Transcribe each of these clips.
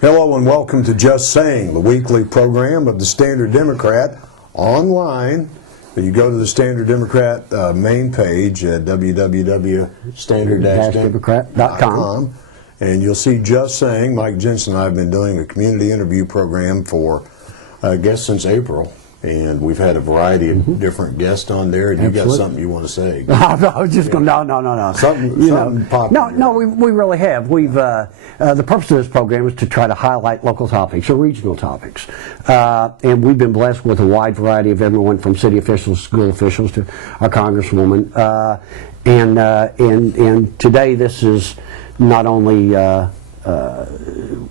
Hello and welcome to Just Saying, the weekly program of the Standard Democrat online. You go to the Standard Democrat main page at www.standard-democrat.com and you'll see Just Saying. Mike Jensen and I have been doing a community interview program for, I guess, since April. And we've had a variety of different guests on there. And you got something you want to say? I was just going, no. Something popular. No, we really have. We've the purpose of this program is to try to highlight local topics or regional topics, and we've been blessed with a wide variety of everyone from city officials, school officials, to our congresswoman. And today, this is not only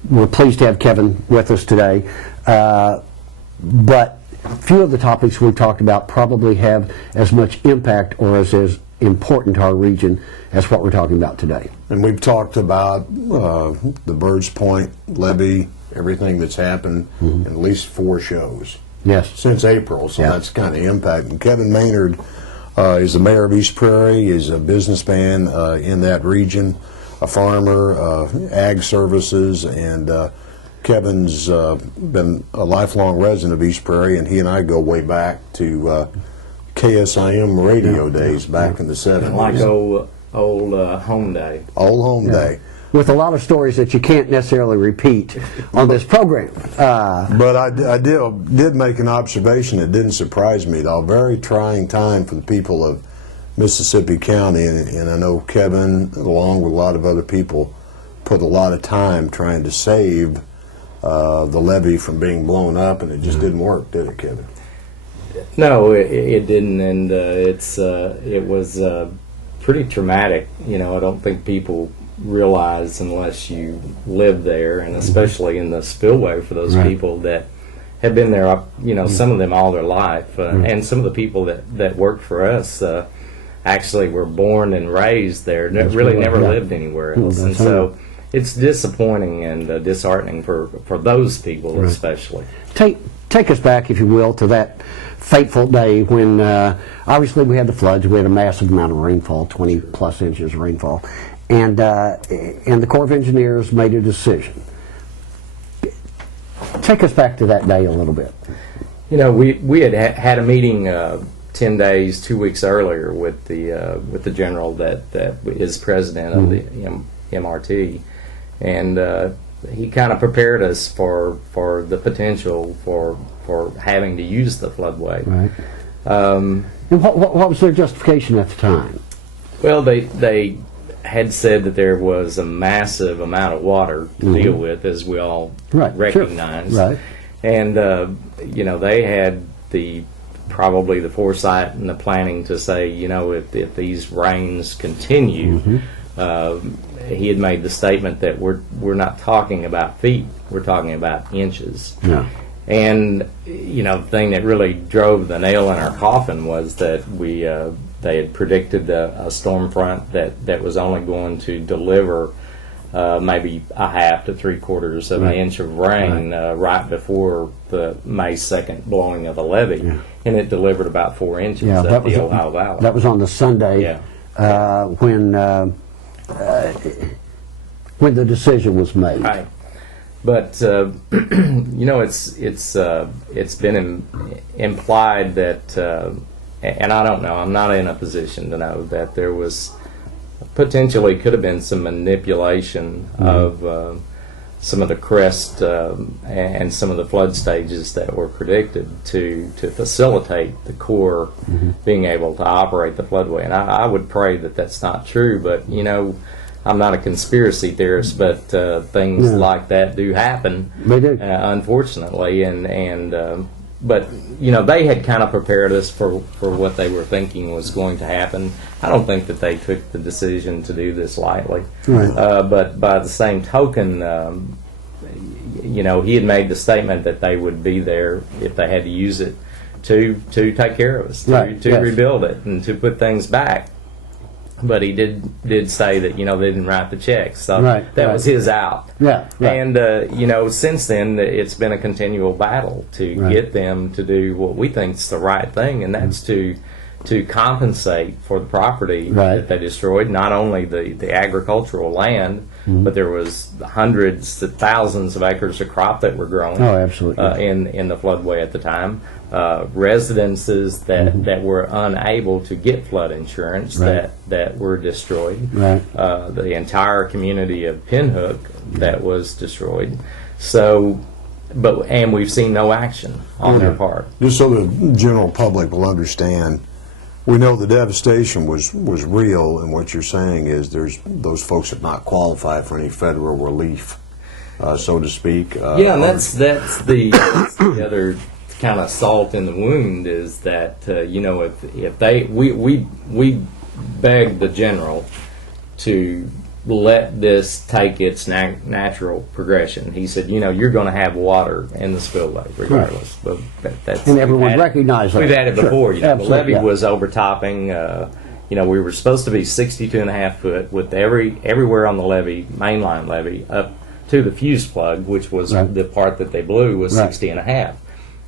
we're pleased to have Kevin with us today, but few of the topics we've talked about probably have as much impact or as important to our region as what we're talking about today. And we've talked about the Birds Point levee, everything that's happened in at least 4 shows. Yes. Since April, so that's kind of impact. And Kevin Maynard is the mayor of East Prairie, is a businessman in that region, a farmer, ag services, and Kevin's been a lifelong resident of East Prairie, and he and I go way back to KSIM radio days back in the 70s. Like old home day. Old home day. With a lot of stories that you can't necessarily repeat on this program. But I did make an observation that didn't surprise me, though. Very trying time for the people of Mississippi County, and I know Kevin, along with a lot of other people, put a lot of time trying to save the levee from being blown up, and it just didn't work, did it, Kevin? No, it didn't, and it was pretty traumatic. You know, I don't think people realize unless you live there, and especially in the spillway for those people that have been there, you know, some of them all their life, and some of the people that worked for us actually were born and raised there, really never lived anywhere else, and so it's disappointing and disheartening for those people especially. Take us back, if you will, to that fateful day when obviously we had the floods. We had a massive amount of rainfall, 20 plus inches of rainfall, and the Corps of Engineers made a decision. Take us back to that day a little bit. You know, we had a meeting 10 days, 2 weeks earlier with the general that is president of the MRT. And he kind of prepared us for the potential for having to use the floodway. Right. And what was their justification at the time? Well, they had said that there was a massive amount of water to deal with, as we all recognize. Sure. Right. And you know, they had probably the foresight and the planning to say, you know, if these rains continue. He had made the statement that we're not talking about feet, we're talking about inches. Yeah. And you know, the thing that really drove the nail in our coffin was that they had predicted a storm front that was only going to deliver maybe a half to 3/4 of an inch of rain right before the May 2nd blowing of the levee, and it delivered about 4 inches at the Ohio Valley. That was on the Sunday when the decision was made. Right. But you know, it's been implied that, and I don't know, I'm not in a position to know that there was potentially could have been some manipulation of some of the crest and some of the flood stages that were predicted to facilitate the Corps being able to operate the floodway. And I would pray that that's not true, but you know, I'm not a conspiracy theorist, but things like that do happen. They do, unfortunately, and but you know, they had kind of prepared us for what they were thinking was going to happen. I don't think that they took the decision to do this lightly. Right. But by the same token, you know, he had made the statement that they would be there if they had to use it to take care of us, to rebuild it and to put things back. But he did say that, you know, they didn't write the checks, so that was his out. And you know, since then it's been a continual battle to get them to do what we think is the right thing, and that's to to compensate for the property Right. that they destroyed, not only the agricultural land, but there was hundreds of thousands of acres of crop that were grown Oh, absolutely. in the floodway at the time. Residences that were unable to get flood insurance Right. that were destroyed. Right. The entire community of Pinhook that was destroyed. So, and we've seen no action on their part. Just so the general public will understand, we know the devastation was real, and what you're saying is there's those folks that not qualify for any federal relief, so to speak. Yeah, and that's the other kind of salt in the wound is that if they we begged the general to let this take its natural progression. He said, you're going to have water in the spillway regardless. But that's, And everyone we've had- recognized that. We've had it Sure. before. The Absolutely, levee yeah. was overtopping. We were supposed to be 62.5 foot with everywhere on the levee, mainline levee, up to the fuse plug, which was Right. the part that they blew was Right. 60.5.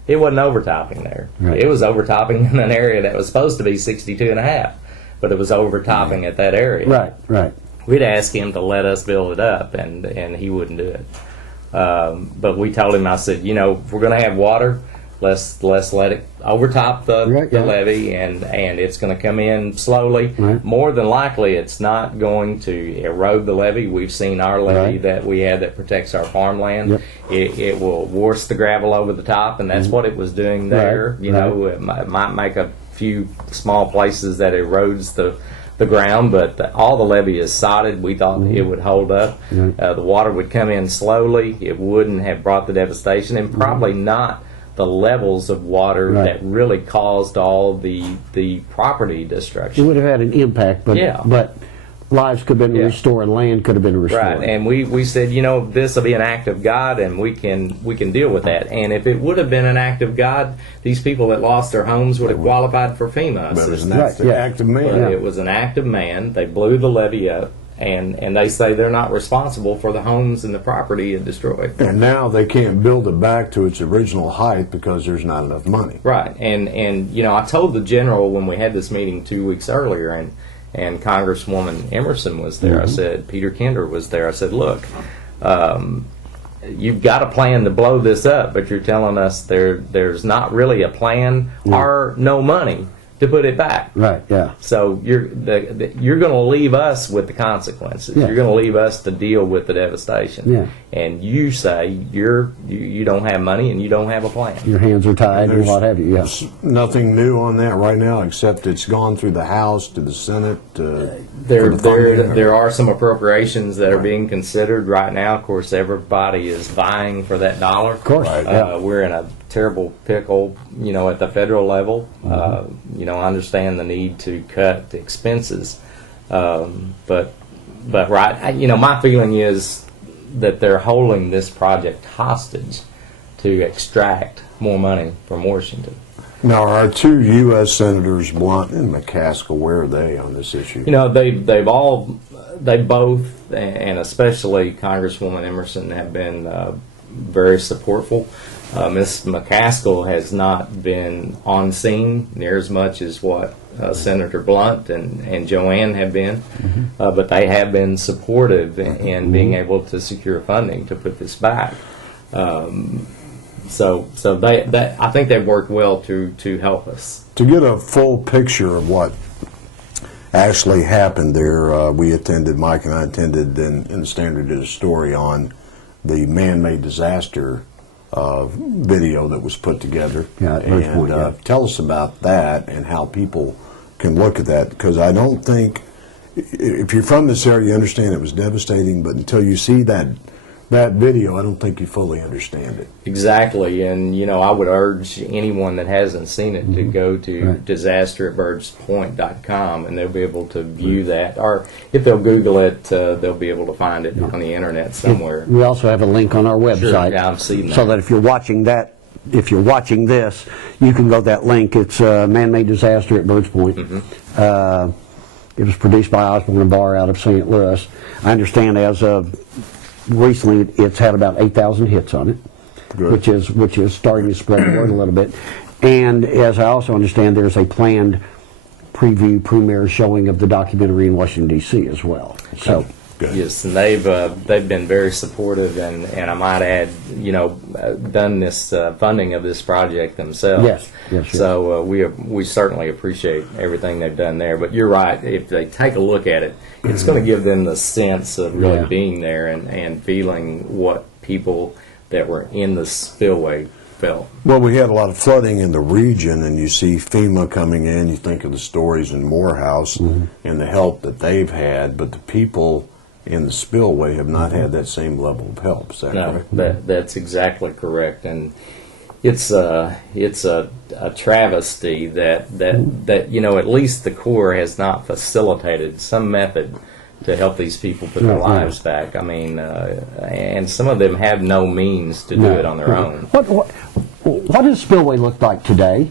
It wasn't overtopping there. Right. It was overtopping in an area that was supposed to be 62.5, but it was overtopping at that area. Right, right. We'd ask him to let us build it up, and he wouldn't do it. But we told him, I said, if we're going to have water, let's let it overtop the Right, yeah. levee, and it's going to come in slowly. Right. More than likely, it's not going to erode the levee. We've seen our levee Right. that we had that protects our farmland. Yep. It will force the gravel over the top, and that's what it was doing there. Right, It might make a few small places that erodes the ground, but all the levee is sodded. We thought it would hold up. The water would come in slowly. It wouldn't have brought the devastation, and probably not the levels of water Right. that really caused all the property It destruction. would have had an impact, but Yeah. but lives could have been Yeah. restored, land could have been restored. Right, and we said, this will be an act of God, and we can deal with that. And if it would have been an act of God, these people that lost their homes would have qualified for FEMA But it was an assistance. act, yeah. act of But man. it was an act of man. They blew the levee up, and they say they're not responsible for the homes and the property it destroyed. And now they can't build it back to its original height because there's not enough money. Right, and I told the general when we had this meeting 2 weeks earlier, and Congresswoman Emerson was there. I said, Peter Kinder was there. I said, look, you've got a plan to blow this up, but you're telling us there's not really a plan or no money to put it back. Right, yeah. So you're going to leave us with the consequences. Yeah. You're going to leave us to deal with the devastation. Yeah. And you say you don't have money and you don't have a plan. Your hands are tied and There's what have you, yeah. Nothing new on that right now, except it's gone through the House to the Senate. There are some appropriations that are being considered right now. Of course, everybody is vying for that dollar. Of course, Right. yeah. We're in a terrible pickle, at the federal level. I understand the need to cut expenses, but right, my feeling is that they're holding this project hostage to extract more money from Washington. Now, our two U.S. Senators, Blunt and McCaskill, where are they on this issue? They both, and especially Congresswoman Emerson, have been very supportful. Ms. McCaskill has not been on scene near as much as what Senator Blunt and Joanne have been, but they have been supportive in being able to secure funding to put this back. So I think they've worked well to help us. To get a full picture of what actually happened there, Mike and I attended, and the Standard did a story on the man-made disaster video that was put together. Yeah, at Birch Point, yeah. Tell us about that and how people can look at that, because I don't think, if you're from this area, you understand it was devastating, but until you see that video, I don't think you fully understand it. Exactly, and I would urge anyone that hasn't seen it to go to Right. disaster@birdspoint.com, and they'll be able to view that. Or if they'll Google it, they'll be able to find it on the internet somewhere. We also have a link on our website. yeah, I've seen So that. that if you're watching this, you can go to that link. It's Man-Made Disaster at Birds Point. It was produced by Osborne and Barr out of St. Louis. I understand as of recently it's had about 8,000 hits on it, Good. which is starting to spread the word a little bit. And as I also understand, there's a planned preview, premiere showing of the documentary in Washington, D.C. as well. So, Good. Yes, and they've been very supportive, and I might add, done this funding of this project themselves. Yes. So we certainly appreciate everything they've done there. But you're right. If they take a look at it, it's going to give them the sense of really Yeah. being there and feeling what people that were in the spillway felt. Well, we had a lot of flooding in the region, and you see FEMA coming in. You think of the stories in Morehouse and the help that they've had, but the people in the spillway have not had that same level of help. Is that No, correct? that's exactly correct, and it's a travesty that at least the Corps has not facilitated some method to help these people put their Yeah. lives back. I mean, and some of them have no means to do it on their own. What does Spillway look like today?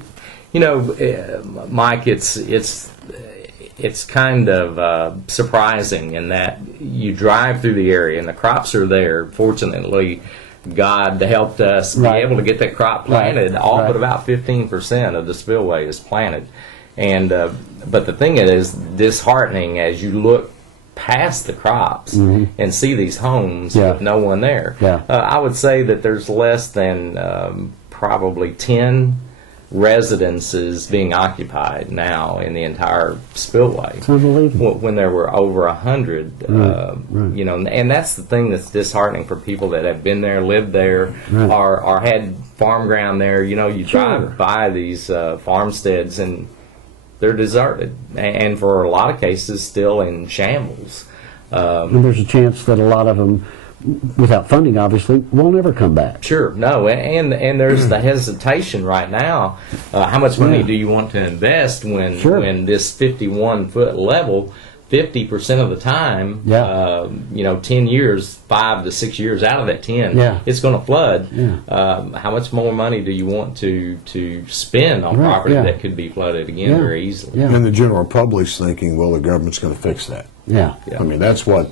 Mike, it's kind of surprising in that you drive through the area and the crops are there. Fortunately, God helped us be Right. able to get that crop planted. Right. All Right. but about 15% of the spillway is planted. And but the thing is disheartening as you look past the crops and see these homes Yeah. with no one there. Yeah. I would say that there's less than probably 10 residences being occupied now in the entire spillway. It's unbelievable. When there were over 100, and that's the thing that's disheartening for people that have been there, lived there, Right. or had farm ground there. You Sure. drive by these farmsteads and they're deserted, and for a lot of cases, still in shambles. And there's a chance that a lot of them, without funding, obviously, won't ever come back. Sure, no, and there's the hesitation right now. How much money Yeah. do you want to invest when Sure. this 51-foot level, 50% of the time, Yeah. 10 years, 5 to 6 years out of that 10, Yeah. it's going to flood. Yeah. How much more money do you want to spend on Right, property yeah. that could be flooded again Yeah. very easily? Yeah. And the general public's thinking, well, the government's going to fix that. Yeah. Yeah. I mean, that's what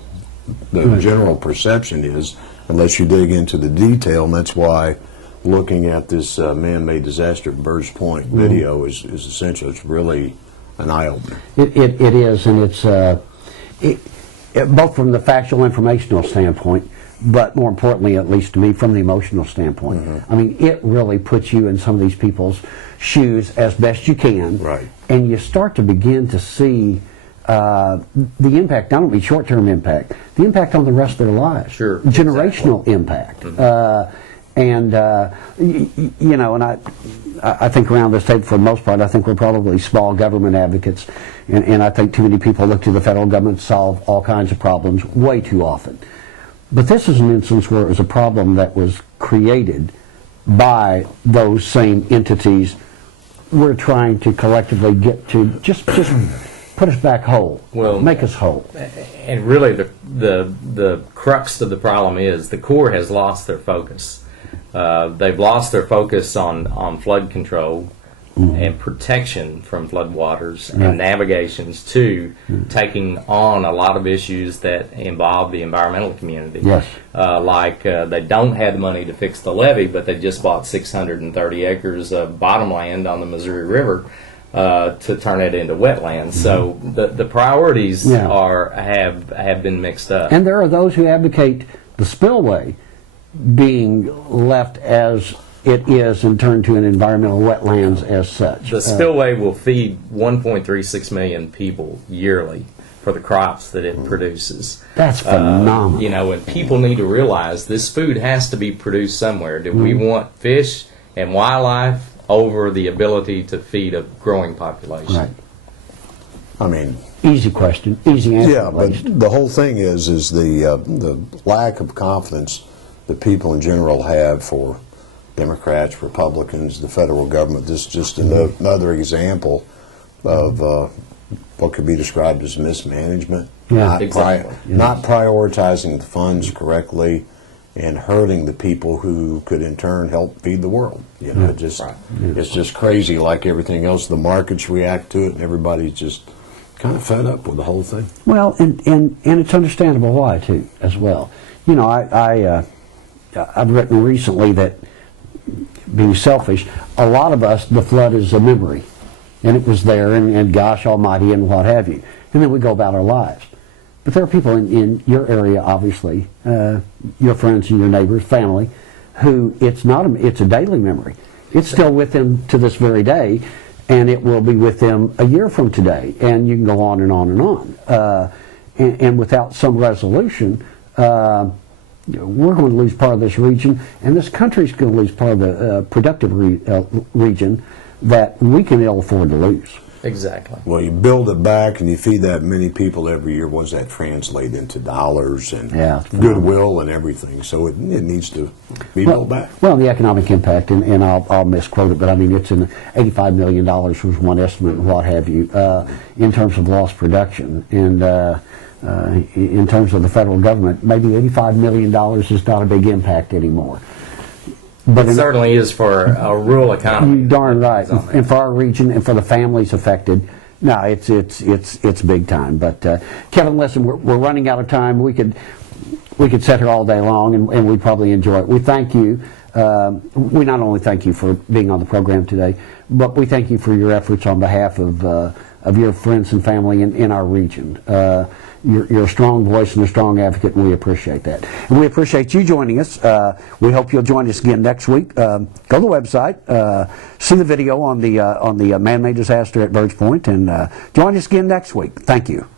the general perception is, unless you dig into the detail, and that's why looking at this man-made disaster at Burrs Point video is essential. It's really an eye-opener. It is, and it's both from the factual informational standpoint, but more importantly, at least to me, from the emotional standpoint. I mean, it really puts you in some of these people's shoes as best you can. Right. And you start to begin to see the impact, not only short-term impact, the impact on the rest of their lives. Sure, Generational impact. And I think around this table, for the most part, I think we're probably small government advocates, and I think too many people look to the federal government to solve all kinds of problems way too often. But this is an instance where it was a problem that was created by those same entities we're trying to collectively get to just put us back whole, Well, make us whole. And really, the crux of the problem is the Corps has lost their focus. They've lost their focus on flood control and protection from floodwaters and navigations to taking on a lot of issues that involve the environmental community. Yes. Like they don't have the money to fix the levee, but they just bought 630 acres of bottomland on the Missouri River to turn it into wetlands. So the priorities Yeah. have been mixed up. And there are those who advocate the spillway being left as it is and turned to an environmental wetlands as such. The spillway will feed 1.36 million people yearly for the crops that it produces. That's phenomenal. And people need to realize this food has to be produced somewhere. Do we want fish and wildlife over the ability to feed a growing population? Right. I mean, Easy question, easy answer. yeah, at but least. the whole thing is the lack of confidence that people in general have for Democrats, Republicans, the federal government. This is just another example of what could be described as mismanagement. Yeah. Not, Exactly. not prioritizing the funds correctly and hurting the people who could in turn help feed the world. It's just crazy like everything else. The markets react to it and everybody's just kind of fed up with the whole thing. Well, and it's understandable why too, as well. I've written recently that, being selfish, a lot of us, the flood is a memory. and it was there, and gosh almighty, and what have you. And then we go about our lives. But there are people in your area, obviously, your friends and your neighbors, family, who it's a daily memory. It's still with them to this very day, and it will be with them a year from today, and you can go on and on and on. And without some resolution, we're going to lose part of this region, and this country's going to lose part of the productive region that we can ill afford to lose. Exactly. Well, you build it back and you feed that many people every year. What does that translate into dollars and Yeah. goodwill and everything? So it needs to be built back. Well, the economic impact, and I'll misquote it, but I mean it's in $85 million was one estimate, and what have you, in terms of lost production. And in terms of the federal government, maybe $85 million is not a big impact anymore. But It certainly is for a rural economy. darn right, and for our region and for the families affected, no, it's big time. But Kevin, listen, we're running out of time. We could sit here all day long, and we'd probably enjoy it. We thank you. We not only thank you for being on the program today, but we thank you for your efforts on behalf of your friends and family in our region. You're a strong voice and a strong advocate, and we appreciate that. And we appreciate you joining us. We hope you'll join us again next week. Go to the website, see the video on the man-made disaster at Verge Point, and join us again next week. Thank you.